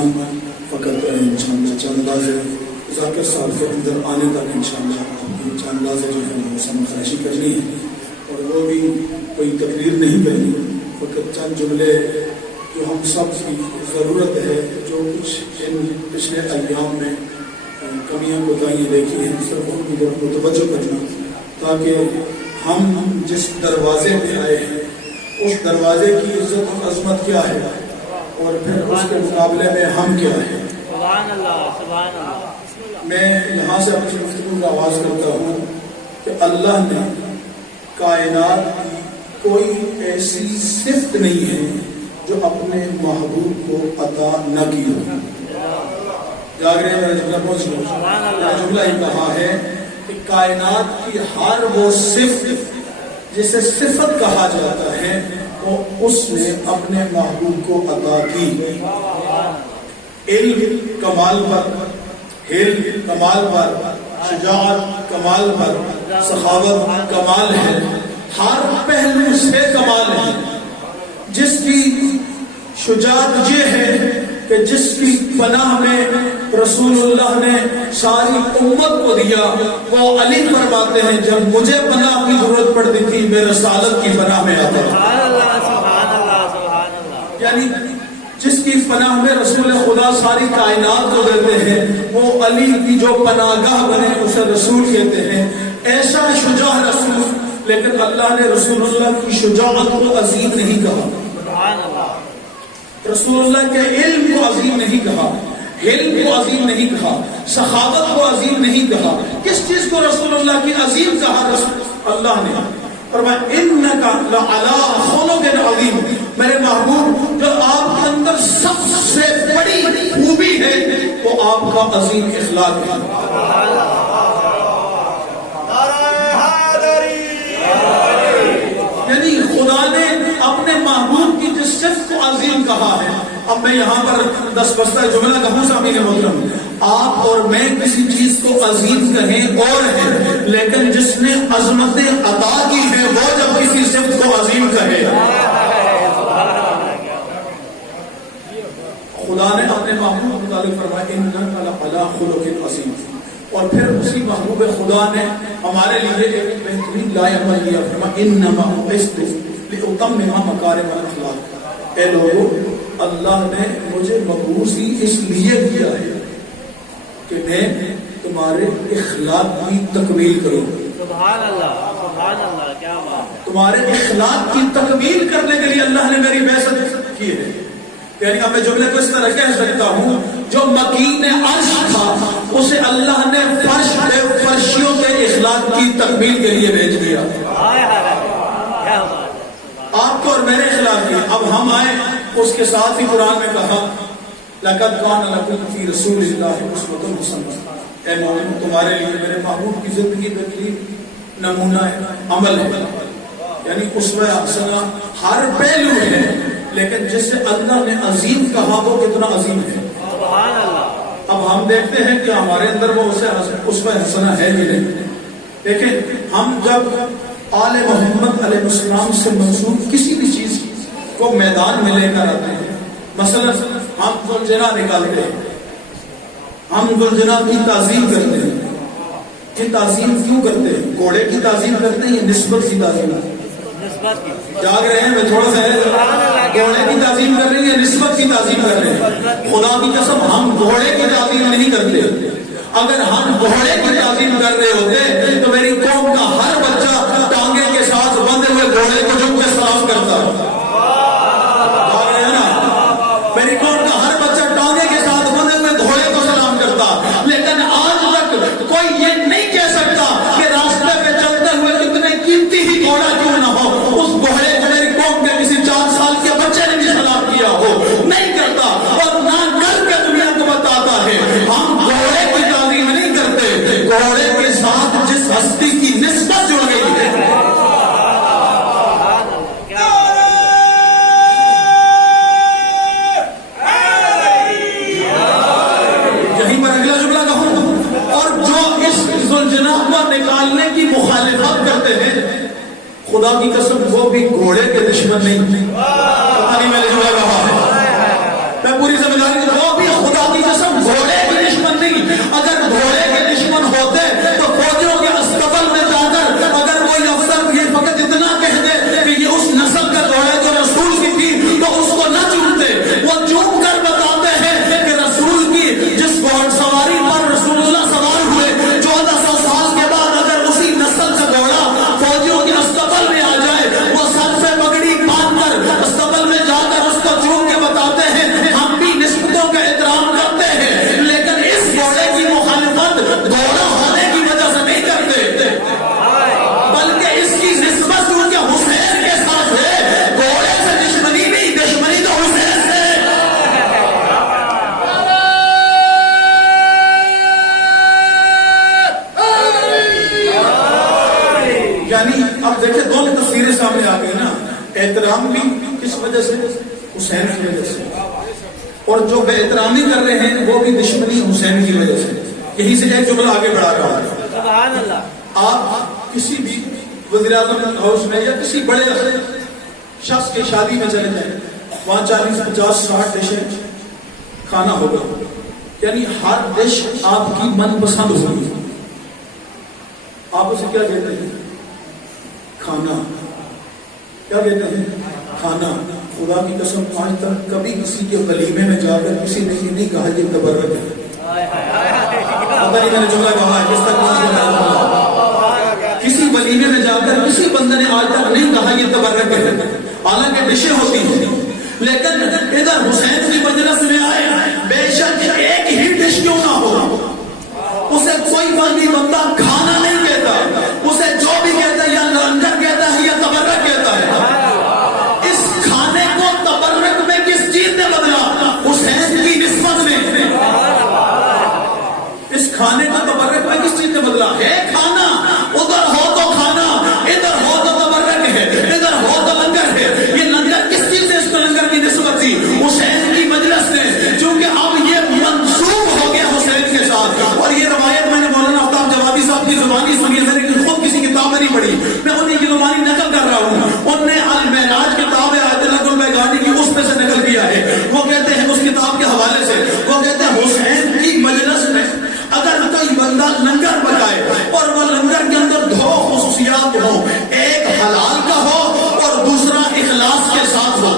مہمان فقط انشاءاللہ چند لازے ذاکر صاحب کے اندر آنے تک انشاءاللہ چند لازے جو ہے وہ سمجھائشی کرنی ہے، اور وہ بھی کوئی تقریر نہیں کرنی، فقط چند جملے جو ہم سب کی ضرورت ہے، جو کچھ ان پچھلے ایام میں کمیاں کوتاہیاں دیکھی ہیں صرف ان کی طرف متوجہ کرنا، تاکہ ہم جس دروازے میں آئے ہیں اس دروازے کی عزت و عظمت کیا ہے اور پھر اس کے مقابلے میں ہم کیا ہیں۔ سبحان اللہ سبحان اللہ۔ میں یہاں سے اپنی گفتگو کا آغاز کرتا ہوں کہ اللہ نے کائنات کی کوئی ایسی صفت نہیں ہے جو اپنے محبوب کو عطا نہ کی ہو۔ جاگ رہے ہیں میرا جملہ پہنچ گیا؟ میرا جملہ ہی کہا ہے کہ کائنات کی ہر وہ صفت جسے صفت کہا جاتا ہے وہ اس نے اپنے محبوب کو عطا کی۔ علم کمال پر، حلم کمال پر، شجاعت کمال پر، سخاوت کمال ہے، ہر پہلو سے کمال ہے۔ جس کی شجاعت یہ ہے کہ جس کی پناہ میں رسول اللہ نے ساری امت کو دیا، وہ علی فرماتے ہیں جب مجھے پناہ کی ضرورت پڑتی تھی میں رسالت کی پناہ میں آتا تھا۔ یعنی جس کی پناہ میں رسول خدا ساری کائنات کو دیتے ہیں وہ علی کی جو پناہ گاہ بنے اسے رسول کہتے ہیں۔ ایسا شجاع رسول، لیکن اللہ نے رسول اللہ کی شجاعت کو عظیم نہیں کہا، رسول اللہ کے علم کو عظیم نہیں کہا، حلم کو عظیم نہیں کہا، سخاوت کو عظیم نہیں کہا۔ کس چیز کو رسول اللہ کی عظیم کہا رسول اللہ نے؟ فرمایا انکا لعلی خلق عظیم، میرے محبوب جو آپ کے اندر سب سے بڑی خوبی ہے وہ آپ کا عظیم اخلاق ہے۔ یعنی خدا نے اپنے محبوب کی جس صفت کو عظیم کہا ہے۔ اب میں یہاں پر 10 بستہ جملہ کہوں سامنے کے محترم، آپ اور میں کسی چیز کو عظیم کہیں اور ہے، لیکن جس نے عظمتیں عطا کی ہے وہ جب کسی صفت کو عظیم کہے، خدا نے اپنے محبوب کو متعلق فرمایا انک لعلی خلق عظیم، اور پھر اسی محبوب خدا نے ہمارے لیے ایک بہترین لائحہ عمل دیا، فرمایا انما بعثت لاتمم مکارم الاخلاق۔ اے لوگوں، اللہ نے مجھے مبعوث ہی اس لیے کیا ہے کہ میں تمہارے اخلاق کی تکمیل کروں۔ سبحان اللہ سبحان اللہ، کیا بات ہے۔ تمہارے اخلاق کی تکمیل کرنے کے لیے اللہ نے میری بعثت کی ہے۔ یعنی اب میں جملے کو اس طرح کہہ سکتا ہوں، جو مکین عرش تھا اسے اللہ نے فرش پہ فرشیوں کے اخلاق کی تکمیل کے لیے بھیج دیا۔ آپ کو اور میرے اخلاق کی۔ اب ہم آئے اس کے ساتھ ہی قرآن میں کہا لَقَدْ كَانَ لَكُمْ فِي رَسُولِ اللَّهِ أُسْوَةٌ حَسَنَةٌ، اے مومن تمہارے لیے میرے محبوب کی زندگی بہترین نمونہ عمل ہے۔ یعنی اسوہ حسنہ ہر پہلو ہے، لیکن جس سے اللہ نے عظیم کہا وہ کتنا عظیم ہے۔ سبحان اللہ۔ اب ہم دیکھتے ہیں کہ ہمارے اندر وہ اسوہ حسنہ ہے ہی نہیں۔ دیکھیں ہم جب آل محمد علیہ السلام سے منسوب کسی بھی چیز کو میدان میں لے کر آتے ہیں، مثلا ہم ذوالجناح نکالتے ہیں، ہم ذوالجناح کی تعظیم کرتے ہیں۔ یہ تعظیم کیوں کرتے ہیں؟ گھوڑے کی تعظیم کرتے ہیں یا نسبت کی تعظیم؟ جاگ رہے ہیں؟ میں تھوڑا سا گھوڑے کی تعظیم کر رہے ہیں یا نسبت کی تعظیم کر رہے ہیں؟ خدا کی قسم ہم گھوڑے کی تعظیم نہیں کرتے۔ اگر ہم گھوڑے کی تعظیم کر رہے ہوتے تو میری قوم کا ہر بچہ ٹانگے کے ساتھ بندھے ہوئے گھوڑے کو جھک کے سلام کرتا۔ جاگ رہے ہیں نا؟ میری قوم کا ہر بچہ ٹانگے کے ساتھ بندھے ہوئے گھوڑے کو سلام کرتا، لیکن آج تک کوئی یہ نہیں کہہ سکتا کہ راستے پہ چلتے ہوئے اتنے قیمتی ہی گھوڑا کیوں نہ ہو اس گھوڑے کو میری قوم کے کسی 4 سال کے بچے نے بھی سلام کیا ہو، نہیں کرتا، اور نہ کر کے دنیا کو بتاتا ہے۔ ہم گھوڑے کی تعظیم نہیں کرتے، گھوڑے کے ساتھ جس ہستی کی نسبت جڑ گئی ہے۔ یہیں پر اگلا جملہ کہوں، اور جو اس ذوالجناح کو نکالنے کی مخالفت کرتے ہیں خدا کی قسم وہ بھی گھوڑے کے دشمن نہیں۔ پتہ نہیں میں نے جملہ کہا ہے، میں پوری ذمہ داری وہ بھی خدا کی قسم گھوڑے کے دشمن نہیں. اگر گھوڑے کے دشمن ہوتے تو فوجوں کے استقبال میں جا کر اگر کوئی افسر یہ فقط اتنا کہہ دے کہ یہ اس نسل کا گھوڑا جو رسول کی تھی تو اس کو نہ چونتے. وہ چون کر بتاتے ہیں کہ رسول کی جس گھوڑ سواری پر رسول اللہ سوار ہوئے 1400 سال کے بعد اگر اسی نسل کا گھوڑا فوجیوں کے استقبال میں آ جائے وہ سر پہ پگڑی باندھ کر استقبال میں جا کر اس کو چون کے بتاتے ہیں ہم بھی نسبتوں کا احترام کرتے ہیں. لیکن اس گھوڑے کی مخالفت گھوڑا ہونے کی وجہ سے نہیں کرتے بلکہ اس کی نسبت کیونکہ حسین کے ساتھ ہے. گھوڑے سے دشمنی نہیں, دشمنی تو حسین سے. یعنی اب دیکھیں دونوں تصویریں سامنے آ گئی نا. احترام بھی کس وجہ سے؟ حسین کی وجہ سے. اور جو بے احترامی کر رہے ہیں وہ بھی دشمنی حسین کی وجہ سے. یہی سے ایک جملہ آگے بڑھا رہا ہے. سبحان اللہ. آپ کسی بھی وزیر اعظم ہاؤس میں یا کسی بڑے شخص کی شادی میں چلے جائیں, وہاں 40 50 60 ڈشیں کھانا ہوگا. یعنی ہر ڈش آپ کی من پسند ہوگی. آپ اسے کیا کہتے ہیں؟ کھانا. کیا کہتے ہیں؟ کھانا. خدا کی قسم آج تک کبھی کسی کے ولیمے میں جا کر کسی نے یہ نہیں کہا یہ تبرک ہے. پتہ نہیں میں نے جملہ کہا ہے کس تک. کسی ولیمے میں جا کر کسی بندے نے آج تک نہیں کہا یہ تبرک ہے. حالانکہ ڈشیں ہوتی ہیں لیکن ادھر حسین کی مجلس میں آئے بے شک ایک ہی ڈش کیوں نہ ہو اسے کوئی بھی بندہ کھانا نہیں کہتا. اسے جو بھی کہتا ہے یا لنگر کہتا ہے یا تبرک کہتا ہے. اس کھانے کو تبرک میں کس چیز نے بدلا؟ حسین کی نسبت میں. اس کھانے کو تبرک میں کس چیز نے بدلا ہے؟ کھانا. ادھر ہو تو کھانا, ادھر ہو تو تبرک ہے, ادھر ہو تو لنگر ہے. یہ لنگر کس چیز سے اس کو لنگر کی نسبت تھی؟ حسین کی مجلس نے. چونکہ اب یہ منسوب ہو گیا حسین کے ساتھ. اور یہ روایت میں نے مولانا آفتاب جوادی صاحب کی زبانی سنی ہے, میں نے خود کسی کتاب میں نہیں پڑھی, میں انہیں کی زبانی نقل کر رہا ہوں. انہوں نے المعراج کتاب ہے آیت اللہ البیگانی کی اس میں سے نقل کیا ہے. وہ کہتے ہیں اس کتاب کے حوالے سے, وہ کہتے ہیں حسین کی مجلس میں اگر کوئی بندہ لنگر پکائے اور وہ لنگر کے اندر دو خصوصیات ہوں, ایک حلال کا ہو اور دوسرا اخلاص کے ساتھ ہو.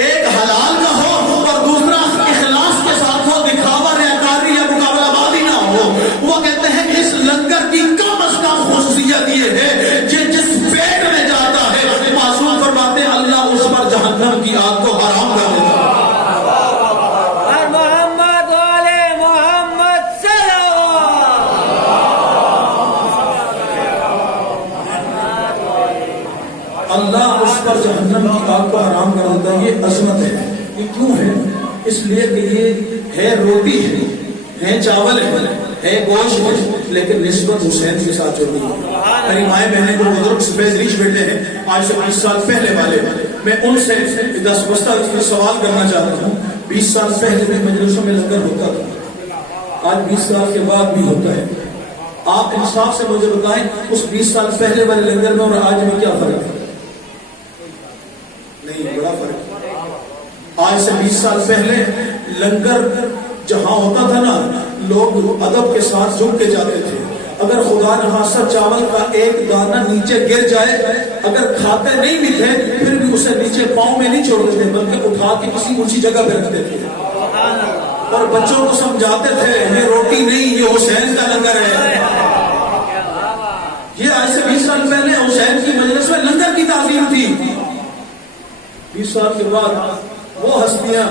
ایک حلال کا ہو اور دوسرا اخلاص کے ساتھ ہو, دکھاوا ریاکاری یا مقابلہ بازی نہ ہو. وہ کہتے ہیں اس لنگر کی کم از کم خصوصیت یہ ہے کہ جس پیٹ میں جاتا ہے معصوم فرماتے ہیں اللہ اس پر جہنم کی آگ کو حرام کر دیتا ہے. اللہ اس پر جہنم کی آگ کو حرام کر دیتا ہے. یہ عظمت ہے. یہ کیوں ہے؟ اس لیے کہ یہ ہے روٹی ہے چاول ہے گوشت ہے, لیکن نسبت حسین کے ساتھ جڑی ہے. میری مائیں بہنیں کو بزرگ سفید ریچھ بیٹھے ہیں آج سے 20 سال پہلے والے, میں ان سے 10 سوال کرنا چاہتا ہوں. 20 سال پہلے بھی مجلسوں میں لنگر ہوتا تھا, آج 20 سال کے بعد بھی ہوتا ہے. آپ انصاف سے مجھے بتائیں اس 20 سال پہلے والے لنگر میں اور آج میں کیا فرق ہے؟ نہیں, بڑا فرق. آج سے 20 سال پہلے لنگر جہاں ہوتا تھا نا لوگ ادب کے ساتھ جھک کے جاتے تھے. اگر خدا نخواستہ چاول کا ایک دانہ نیچے گر جائے, اگر کھاتے نہیں بھی تھے پھر بھی اسے نیچے پاؤں میں نہیں چھوڑتے تھے بلکہ اٹھا کے کسی اونچی جگہ پہ رکھتے تھے اور بچوں کو سمجھاتے تھے یہ روٹی نہیں یہ حسین کا لنگر ہے. یہ آج سے 20 سال پہلے حسین کی مجلس میں لنگر کی تعظیم تھی. 20 سال کے بعد وہ ہستیاں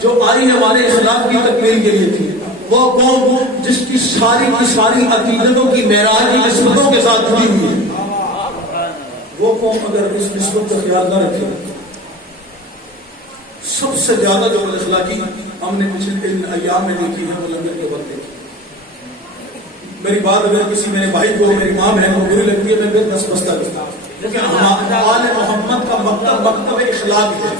جو آئی ہمارے اخلاق کی تکمیل کے لیے تھی, وہ قوم جس کی ساری عقیدتوں کی معراج کی نسبتوں کے ساتھ جڑی ہوئی ہے, وہ قوم اگر اس نسبت کا خیال نہ رکھے. سب سے زیادہ جو اخلاقی ہم نے پچھلے ایام میں دیکھی ہے وہ لنگر کے وقت دیکھی. میری بات اگر کسی میرے بھائی کو میری ماں بہن کو بری لگتی ہے میں پھر دس بستہ کرتا ہوں, کیونکہ آل محمد کا مکتب اخلاق ہے.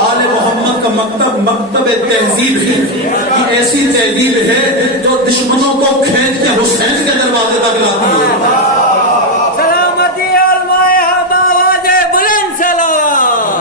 آل محمد کا مکتب تہذیب ہے. یہ ایسی تہذیب ہے جو دشمنوں کو کھینچ کے حسین کے دروازے تک لاتی ہے. سلامتی علماء آواز بلند سلام.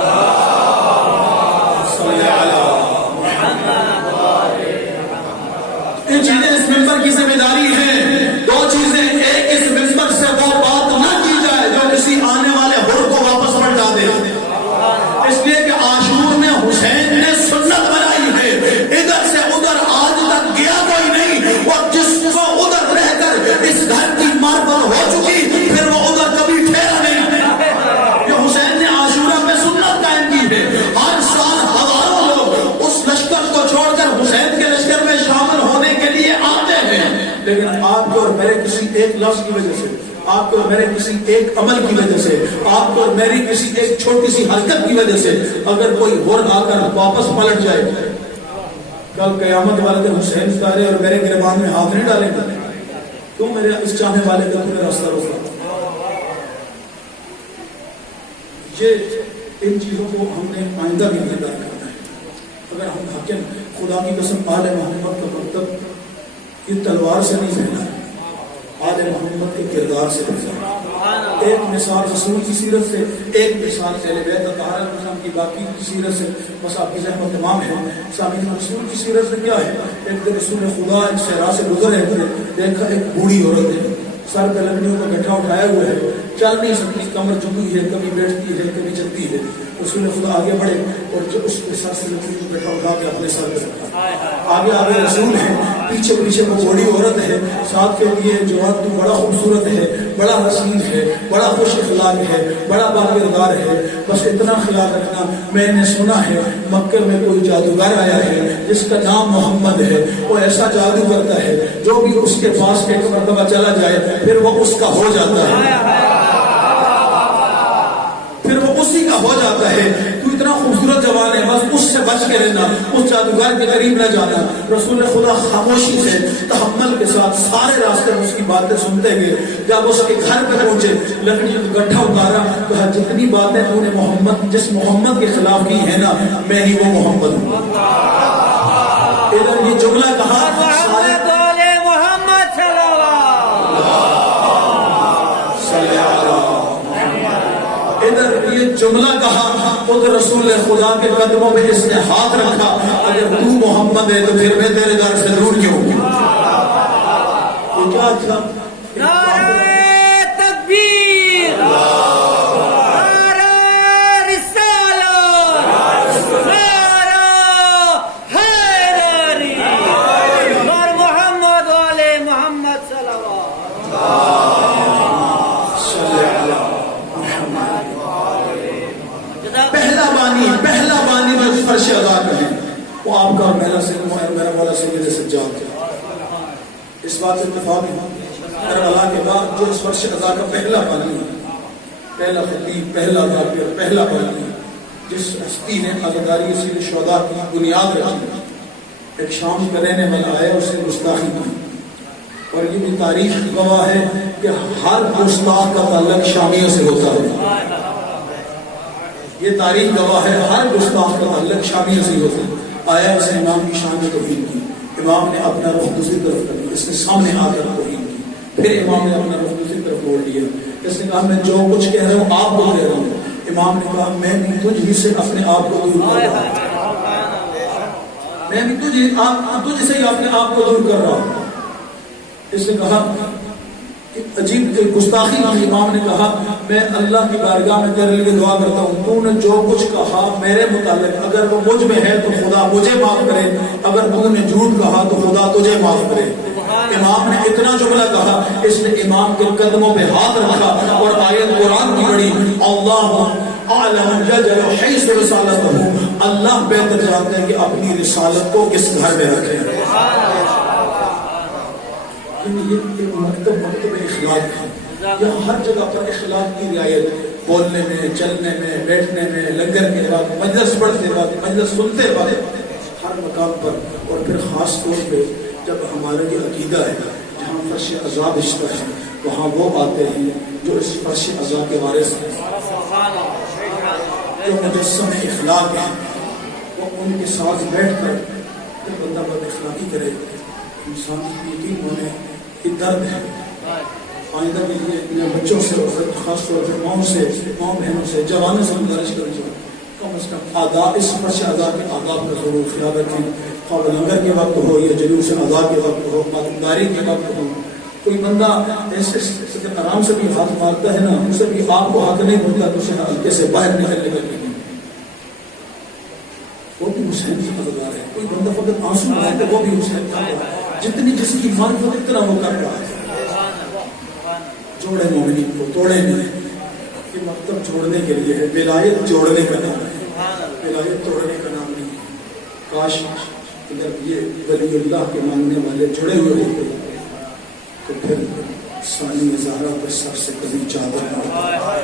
ایک لفظ کی وجہ سے، آپ کو اور میرے کسی ایک عمل کی وجہ سے، آپ کو اور میری کسی ایک چھوٹی سی حرکت کی وجہ سے اگر کوئی اور آ کر واپس پلٹ جائے، کل قیامت والے دن حسین ستارے اور میرے گریبان میں ہاتھ نہیں ڈالیں گے، کیوں میرے اس چاہنے والے کا تمہیں راستہ روکا؟ یہ ان چیزوں کو ہم نے آئندہ بھی بیدار کرنا ہے۔ اگر ہم حاکم خدا کی قسم آل محمد کا مطلب یہ تلوار سے نہیں پھیلا ہے، آل محمد کے کردار سے پھیلا ہے۔ ایک مثال رسول کی سیرت سے، ایک مثال اہل بیت اطہار کی باقی کی سیرت سے، بس آپ کی زحمت تمام ہے۔ سامعین، رسول کی سیرت سے کیا ہے؟ ایک دن رسول خدا ایک صحرا سے گزر رہے تھے، دیکھا ایک بوڑھی عورت ہے، سر پہ لکڑیوں کا گٹھا اٹھایا ہوا ہے، چل نہیں سکتی، کمر جھکی ہے، کبھی بیٹھتی ہے کبھی چلتی ہے۔ رسول خدا آگے بڑھے اور جو اس کے سر سے لکڑیوں کا گٹھا اٹھا کے اپنے سر پہ رکھا، آگے آگے رسول ہے، پیچھے پیچھے وہ بوڑھی عورت ہے، ساتھ کے لیے جوان تو بڑا خوبصورت ہے، بڑا حسین ہے، بڑا خوش اخلاق ہے، بڑا باکردار ہے، بس اتنا خیال رکھنا، میں نے سنا ہے مکے میں کوئی جادوگر آیا ہے جس کا نام محمد ہے، وہ ایسا جادو کرتا ہے جو بھی اس کے پاس ایک مرتبہ چلا جائے پھر وہ اس کا ہو جاتا ہے، پھر وہ اسی کا ہو جاتا ہے۔ تو اتنا خوبصورت جوان ہے، بس اس سے بچ کے رہنا، اس جادوگر کے قریب نہ جانا۔ رسول خدا خاموشی سے تحمل کے ساتھ سارے راستے میں اس کی باتیں سنتے گئے۔ جب اس کے گھر پہ پہنچے، لکڑی کا گٹھا اتارا، کہا جتنی باتیں تو نے محمد جس محمد کے خلاف کی ہے نا، میں ہی وہ محمد ہوں۔ ادھر یہ جملہ کہا، ادھر یہ جملہ کہا، ادھر رسول خدا کے قدموں میں اس نے ہاتھ رکھا، اگر تو محمد ہے تو پھر میں تیرے در سے دور کیوں؟ یہ کیا تھا؟ نعرہ تکبیر، نعرہ رسالت، نعرہ حیدری، اور محمد والے محمد صلوات۔ پہلا بانی میں فرش ادا کریں، وہ آپ کا میرا مولا سید سجاد ہے۔ اس بات اتفاق ہے کربلا کے بعد جو اس فرش ادا کا پہلا بانی ہے، پہلا خطیب، پہلا ذاکر، پہلا بانی، جس ہستی نے عزاداری سید شہداء کی بنیاد رکھی، ایک شام کا رہنے والا آیا، اسے گستاخی کی، اور یہ بھی تاریخ گواہ ہے کہ ہر گستاخ کا تعلق شامیوں سے ہوتا ہے۔ یہ تاریخ گواہ ہے، ہر گستاخ کا تعلق شامیوں سے ہوتا ہے۔ آیا، اس نے امام کی شان میں توہین کی، امام نے اپنا رخ دوسری طرف کر دیا، اس نے سامنے آ کر توہین کی، پھر امام نے اپنا رخ دوسری طرف موڑ لیا، اس نے کہا میں جو کچھ کہہ رہا ہوں آپ کو کہہ رہا ہوں۔ امام نے کہا میں بھی تجھ ہی سے اپنے آپ کو دور کر رہا ہوں، میں بھی تجھ سے ہی اپنے آپ کو دور کر رہا ہوں۔ اس نے کہا عجیب گستاخی کی، امام نے کہا میں اللہ کی بارگاہ میں تیرے لیے دعا کرتا ہوں، تو نے جو کچھ کہا میرے متعلق اگر وہ مجھ میں ہے تو خدا مجھے معاف کرے، اگر تو نے جھوٹ کہا تو خدا تجھے معاف کرے۔ امام نے اتنا جملہ کہا، اس نے امام کے قدموں پہ ہاتھ رکھا اور آیت قرآن کی پڑھی، اللہ اعلم یجعل حیث رسالتہ، اللہ بہتر جانتے ہیں کہ اپنی رسالت کو کس گھر میں رکھے۔ یہ مکتب اخلاق ہے، یہاں ہر جگہ پر اخلاق کی رعایت، بولنے میں، چلنے میں، بیٹھنے میں، لنگر کے بعد، مجلس پڑھتے وقت، مجلس سنتے وقت، ہر مقام پر، اور پھر خاص طور پہ جب ہمارا یہ عقیدہ ہے جہاں فرش عذاب رشتہ ہے، وہاں وہ آتے ہیں جو اس فرش عذاب کے وارث ہیں، جو مجسم اخلاق ہیں، وہ ان کے ساتھ بیٹھ کر جب بندہ بد اخلاقی کرے، انسان کی یقین ہونے کی درد ہے۔ آئندہ کے لیے اپنے بچوں سے اور خاص طور پر ماؤں سے، ماؤں بہنوں سے، جوانوں سے گزارش کریں جو کم از کم آداب، اس فرش آداب کے آداب کا ضرور خیال رکھیں، خواہ لنگر کے وقت ہو یا جلوس آداب کے وقت ہو، خاطرداری کے وقت ہو۔ کوئی بندہ ایسے آرام سے بھی ہاتھ مارتا ہے نا، اسے بھی آپ کو حق نہیں ملتا تو اسے ہلکے سے باہر نکلنے کا نہیں، وہ بھی حسین کی مددگار ہے۔ کوئی بندہ فقط آنسو بہاتا ہے، وہ بھی حسین کا ہے، جتنی جس کی معرفت اتنا وہ کر رہا ہے۔ جوڑے مومنین کو توڑے نہیں، یہ مکتب جوڑنے کے لیے ہے، ولایت جوڑنے کا نام ہے، ولایت توڑنے کا نام نہیں ہے۔ کاش اگر یہ ولی اللہ کے ماننے والے جڑے ہوئے ہوتے تو پھر ثانی زہرا کے سر سے کبھی چادر نہ اٹھا۔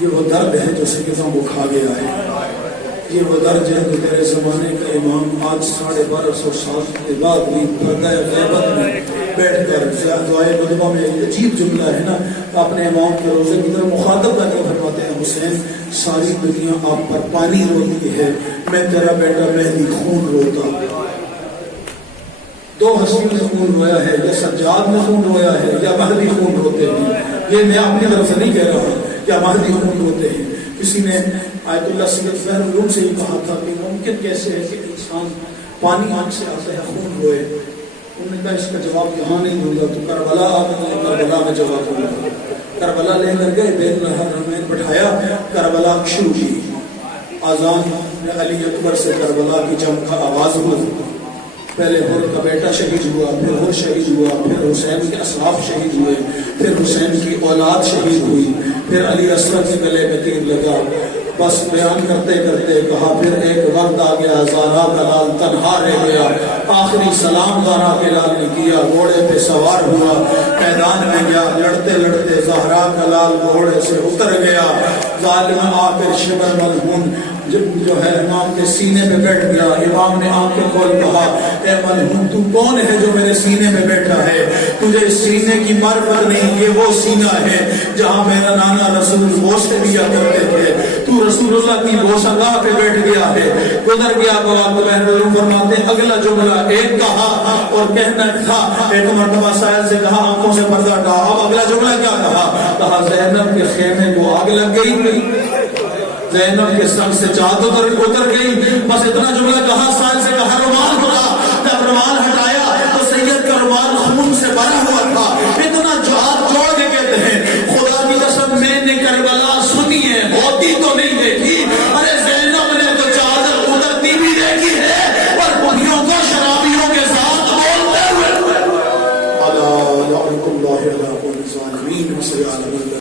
یہ وہ درد ہے جو سیدوں کو کھا گیا ہے، یہ وہ درد ہے جو تیرے زمانے کا امام آج 1250 سال کے بعد بھی پردہ غیبت میں بیٹھ کر دعائے مدعو میں ایک عجیب جملہ ہے نا، اپنے امام کے روزے کی طرف مخاطب کر کے فرماتے ہیں حسین ساری دنیا آپ پر پانی روتی ہے، میں تیرا بیٹا مہدی خون روتا۔ دو حسین نے خون رویا ہے، یا سجاد نے خون رویا ہے یا مہدی خون روتے ہیں، یہ میں اپنی طرف سے نہیں کہہ رہا، یا مہدی خون روتے ہیں۔ کسی نے آیت اللہ سید فہر العلوم سے ہی کہا تھا کہ ممکن کیسے ہے کہ انسان پانی آنکھ سے آتا ہے خون روئے؟ انہوں نے کہا اس کا جواب یہاں نہیں دوں گا، تو کربلا آ کر کربلا میں جواب دوں گا۔ کربلا لے کر گئے، بین الحرمین بٹھایا، کربلا شروع کی، آذان علی اکبر سے کربلا کی جنگ کا آغاز ہوا۔ پہلے حر کا بیٹا شہید ہوا، پھر حر شہید ہوا، پھر حسین کے اصحاب شہید ہوئے، پھر حسین کی اولاد شہید ہوئی، پھر علی اصغر کے گلے میں تیر لگا۔ بس بیان کرتے کرتے کہا پھر ایک وقت آ گیا زہرا کا لال تنہا رہ گیا، آخری سلام زہرا کے لال نے کیا، گھوڑے پہ سوار ہوا، میدان میں گیا، لڑتے لڑتے زہرا کا لال گھوڑے سے اتر گیا، ظالم آ کر شبر ملعون جو ہے امام کے سینے پہ بیٹھ گیا۔ امام نے آنکھیں کھول کہا اے ملعون تو کون ہے جو میرے سینے میں بیٹھا ہے؟ تجھے اس سینے کی معرفت نہیں، یہ وہ سینہ ہے جہاں میرا نانا رسول بوسے دیا کرتے تھے، تو رسول اللہ کی بوسگاہ پہ بیٹھ گیا ہے۔ گزر گیا وقت، محروم فرماتے اگلا جملہ ایک کہا اور کہنا تھا، ایک مرتبہ سائل سے کہا آنکھوں سے پردہ ہٹا، اب اگلا جملہ کیا کہا زینب کے خیمے کو آگ لگ گئی، زینب کے سر سے چادر اتر گئی، بس اتنا جملہ کہا، سائل سے کہا رومال ہٹا، جب رومال ہٹایا تو سید کا رومال خون سے بھرا ہوا